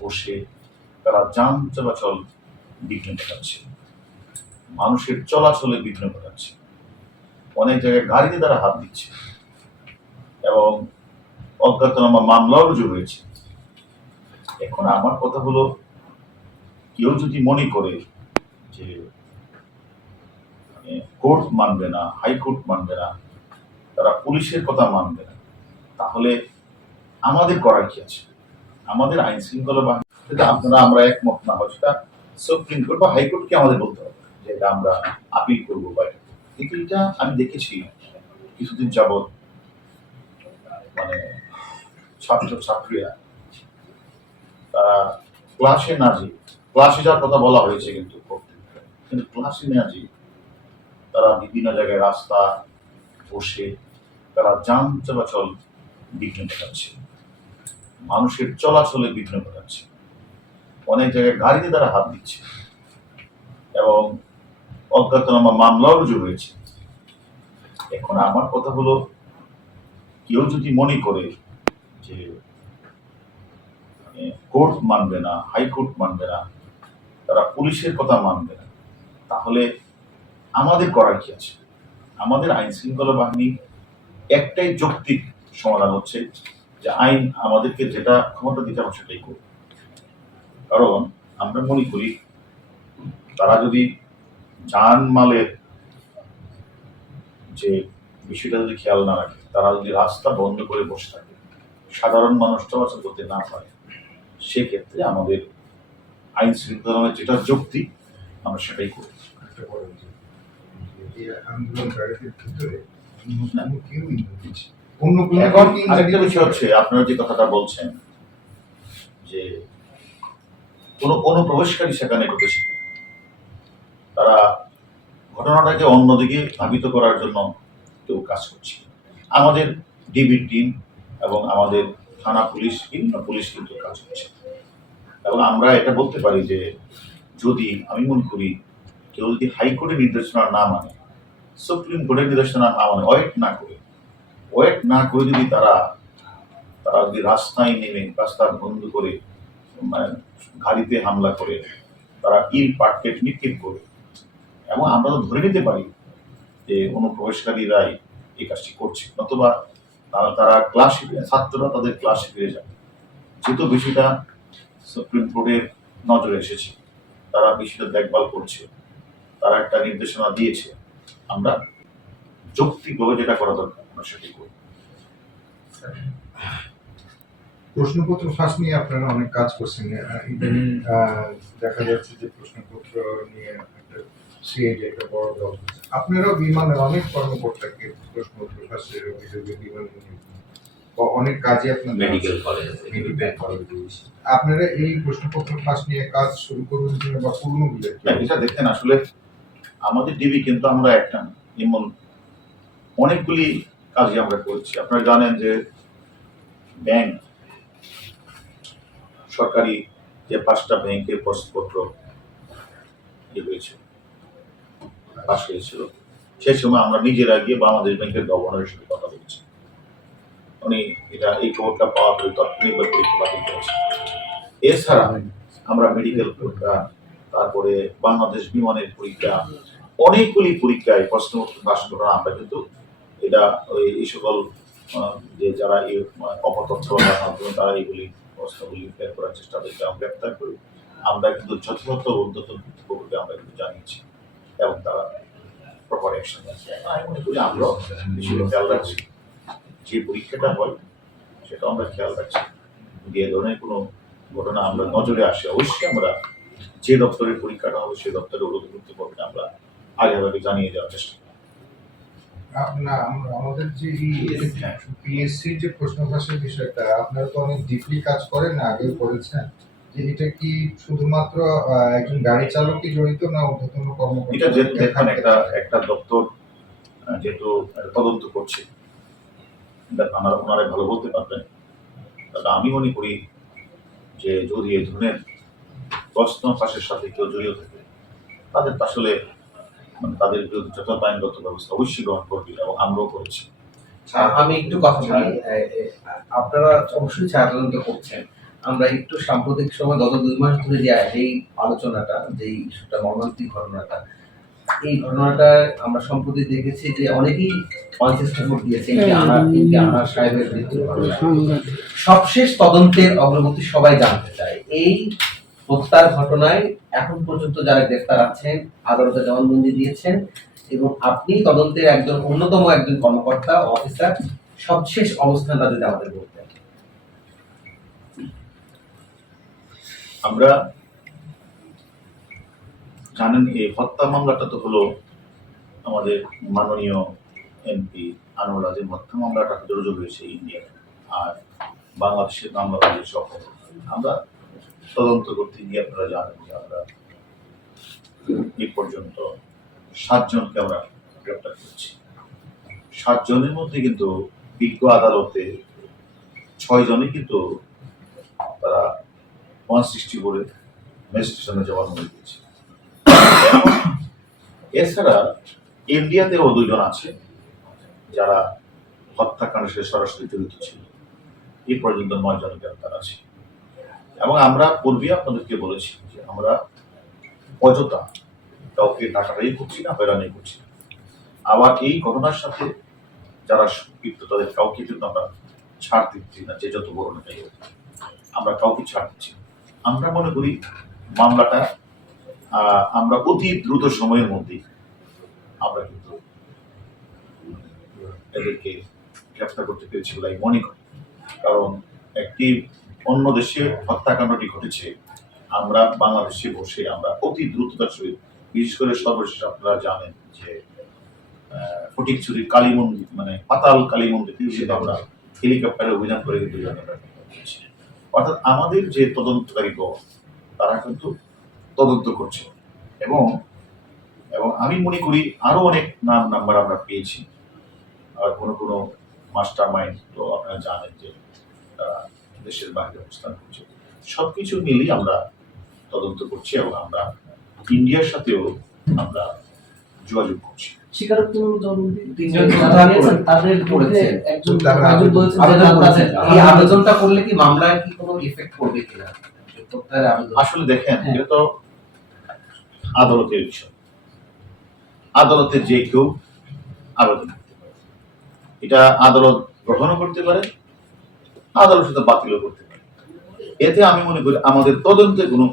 বসে তারা যান চলাচল বিঘ্ন ঘটাচ্ছে। মানুষের চলাচলে বিঘ্ন ঘটাচ্ছে। অনেক জায়গায় গাড়িতে তারা হাত দিচ্ছে। এবং অজ্ঞাতনামা মামলাও রুজু হয়েছে। এখন আমার কথা হলো, কেউ যদি মনে করে যে মানে কোর্ট মানবে না, হাইকোর্ট মানবে না, তারা পুলিশের কথা মানবে না, তাহলে আমাদের করার কি আছে? আমাদের আইন শৃঙ্খলা বাহিনী আপনারা, আমরা একমত না। হয় সেটা সুপ্রিম কোর্ট বা হাইকোর্টকে আমাদের বলতে হবে যে এটা আমরা আপিল করব বা কিন্তু এটা আমি দেখেছি কিছুদিন যাবৎ মানে ছাত্র ছাত্রীরা, তারা ক্লাসে না যে ক্লাসে যাওয়ার কথা বলা হয়েছে কিন্তু। কিন্তু ক্লাসে না যে তারা বিভিন্ন জায়গায় রাস্তা বসে তারা যান চলাচল বিঘ্ন ঘটাচ্ছে মানুষের চলাচলে বিঘ্ন ঘটাচ্ছে। অনেক জায়গায় গাড়িতে তারা হাত দিচ্ছে। এবং অজ্ঞাতনামা মামলাও রুজু হয়েছে। এখন আমার কথা হলো, কেউ যদি মনে করে যে মানে কোর্ট মানবে না হাইকোর্ট মানবে না, তারা পুলিশের কথা মানবে না, তাহলে আমাদের করার কি আছে? আমাদের আইন শৃঙ্খলা বাহিনী একটাই যৌক্তিক সমাধান হচ্ছে যে আইন আমাদেরকে যেটা ক্ষমতা দিতে হবে সেটাই করবে কারণ আমরা মনে করি তারা যদি জানমালের যে বিষয়টা যদি খেয়াল না রাখে তারা যদি রাস্তা বন্ধ করে বসে থাকে সাধারণ মানুষ চলাচল করতে না পারে সেক্ষেত্রে আমাদের আইন শৃঙ্খলা যেটা যুক্তি আমরা সেটাই করি আন্দোলনকারীদের ভিতরে কেউ ইন্ধন অন্য কোনো এখন আরেকটা বিষয় হচ্ছে আপনারা যে কথাটা বলছেন যে কোনো অনুপ্রবেশকারী সেখানে ঢুকেছে তারা ঘটনাটাকে অন্যদিকে ধাবিত করার জন্য কেউ কাজ করছে আমাদের ডিবি টিম এবং আমাদের থানা পুলিশ বিভিন্ন পুলিশ কিন্তু কাজ করছে। এবং আমরা এটা বলতে পারি যে যদি আমি মনে করি কেউ যদি হাইকোর্টের নির্দেশনা না মানে সুপ্রিম কোর্টের নির্দেশনা না মানে ওয়েট না করে ওয়েট না করে যদি তারা তারা যদি রাস্তায় নেমে রাস্তা বন্ধ করে মানে গাড়িতে হামলা করে, তারা ইল পাটকেট নিক্ষেপ করে। এবং আমরা তো ধরে নিতে পারি যে অনুপ্রবেশকারীরাই এই কাজটি করছে, নতুবা তারা তারা ক্লাসে ছাত্ররা তাদের ক্লাসে ফিরে যাবে যেহেতু বিষয়টা সুপ্রিম কোর্টের নজরে এসেছে, তারা বিষয়টা দেখভাল করছে, তারা একটা নির্দেশনা দিয়েছে, আমরা যৌক্তিকভাবে যেটা করা দরকার। করি প্রশ্নপত্র ফাঁস নিয়ে আপনারা অনেক কাজ করছেন। ইদানিং দেখা যাচ্ছে যে প্রশ্নপত্র নিয়ে একটা সিএডি একটা বড় দল আপনারাও বিমানে অনেক কর্মকর্তাকে প্রশ্নপত্র ফাঁসের অভিযোগে বিমানে অনেক কাজে আপনার মেডিকেল কলেজ মেডিকেল কলেজ আপনারা এই প্রশ্নপত্র ফাঁস নিয়ে কাজ শুরু করবেন কিনা বা পূর্ণ বিলের এটা দেখেন আসলে আমাদের ডিবি কিন্তু আমরা একটা। এমন অনেকগুলি কাজই আমরা করছি। আপনারা জানেন যে ব্যাংক, সরকারি যে পাঁচটা ব্যাংকের প্রশ্নপত্র ইয়ে হয়েছে, পাশ হয়েছিল, সেই সময় আমরা নিজেরা গিয়ে বাংলাদেশ ব্যাংকের গভর্নরের সাথে কথা বলছি। উনি এটা, এই খবরটা পাওয়া পরে তাৎক্ষণিকভাবে পরীক্ষা বাতিল করেছে এছাড়া আমরা মেডিকেল পরীক্ষা, তারপরে বাংলাদেশ বিমানের পরীক্ষা, অনেকগুলি পরীক্ষায় পাশ করা আমরা কিন্তু এটা ওই এই সকল যে যারা এই অপতথ্য মাধ্যমে তারা এইগুলি প্রশ্নগুলি বের করার চেষ্টা করছে আমরা গ্রেপ্তার করি। আমরা কিন্তু যথাযথ উদ্যত কর্তৃপক্ষকে আমরা কিন্তু জানিয়েছি এবং তারা প্রপার অ্যাকশন আছে আমি মনে করি আমরাও খেয়াল রাখছি। যে পরীক্ষাটা হয় সেটা আমরা খেয়াল রাখছি। এ ধরনের কোনো ঘটনা আমরা নজরে আসে, অবশ্যই আমরা যে দপ্তরের পরীক্ষাটা হবে সেই দপ্তরের উন্নত কর্তৃপক্ষকে আমরা আগে আগে জানিয়ে দেওয়ার চেষ্টা করব। আমাদের যে যে বিষয়টা, আপনারা তো অনেক কাজ করেন আগেও করেছেন। এটা কি শুধুমাত্র একজন গাড়ি জড়িত না একটা একটা দপ্তর তদন্ত করছে, এটা ওনারা ভালো বলতে পারবেন। তবে আমি মনে করি যে যদি এই ধরনের প্রশ্ন ফাঁসের সাথে কেউ জড়িত থাকে, তাদের আসলে মানে তাদের বিরুদ্ধে যথাযথ আইনগত ব্যবস্থা অবশ্যই গ্রহণ করবে এবং আমরাও করেছি। আমি একটু কথা বলি। আপনারা অবশ্যই ছায়া করছেন। আমরা একটু সাম্প্রতিক সময়, গত দুই মাস ধরে যে এই আলোচনাটা, যে ইস্যুটা, মর্মান্তিক ঘটনাটা, এই ঘটনাটা আমরা সম্প্রতি দেখেছি যে অনেকেই অনচেষ্টা ভোট দিয়েছে সাহেবের মৃত্যুর সবশেষ তদন্তের অগ্রগতি সবাই জানতে চায়। এই হত্যার ঘটনায় এখন পর্যন্ত যারা গ্রেফতার আছেন, আদালতে জবানবন্দি দিয়েছেন এবং আপনি তদন্তের একজন অন্যতম একজন কর্মকর্তা অফিসার সবশেষ অবস্থানটা যদি আমাদের বলতেন আমরা জানেন এই হত্যা মামলাটা তো হলো আমাদের মাননীয় এমপি আনোয়ার আজিম হত্যা মামলাটা রুজু হয়েছে ইন্ডিয়া আর বাংলাদেশের মামলাবাদী সহ। আমরা তদন্ত করতে গিয়ে আপনারা জানেন যে আমরা এই পর্যন্ত সাতজনকে আমরা গ্রেপ্তার করছি। সাতজনের মধ্যে কিন্তু বিজ্ঞ আদালতে ছয় জনই কিন্তু তারা ওয়ান সিক্সটি করে ম্যাজিস্ট্রেশনে জবানবন্দি দিয়েছে। এছাড়া ইন্ডিয়াতেও দুজন আছে যারা হত্যাকাণ্ডের সরাসরি জড়িত ছিল। এই পর্যন্ত নয় জন গ্রেপ্তার আছে। এবং আমরা পূর্বে আপনাদেরকে বলেছি যে আমরা অযথা কাউকে টাকাটাই করছি না, হয়রানি করছি আবার এই ঘটনার সাথে যারা সম্পৃক্ত, তাদের কাউকে কিন্তু আমরা ছাড় দিচ্ছি না, যে যত বড় আমরা কাউকে ছাড় দিচ্ছি আমরা মনে করি মামলাটা আমরা অতি দ্রুত সময়ের মধ্যে আমরা কিন্তু এদেরকে গ্রেফতার করতে পেরেছি বলে মনে করি। কারণ একটি অন্য দেশে হত্যাকাণ্ডটি ঘটেছে আমরা বাংলাদেশে বসে আমরা অতি দ্রুততার সহিত বিশেষ করে সর্বশেষ আপনারা জানেন যে আহ, ফটিকছড়ির কালী মন্দির মানে পাতাল কালী মন্দির সেটা আমরা হেলিকপ্টারে অভিযান করে কিন্তু অর্থাৎ আমাদের যে তদন্তকারী দল তারা কিন্তু তদন্ত করছে। এবং এবং আমি মনে করি আরও অনেক নাম নাম্বার আমরা পেয়েছি। আর কোনো কোনো মাস্টার মাইন্ড তো আপনারা জানেন যে তারা দেশের বাইরে অবস্থান করছে। সবকিছু মিলিয়ে আমরা তদন্ত করছি এবং আমরা ইন্ডিয়ার সাথেও আমরা যোগাযোগ করছি। আবেদনটা করলে কি মামলায় কি কোনো ইফেক্ট করবে কিনা? আসলে দেখেন হ্যাঁ। এটা তো আদালতের বিষয়। আদালতে যে কেউ আবেদন করতে পারে। এটা আদালত গ্রহণও করতে পারে আদালত সেটা বাতিলও করতে পারে। এতে আমি মনে করি আমাদের তদন্তে কোনো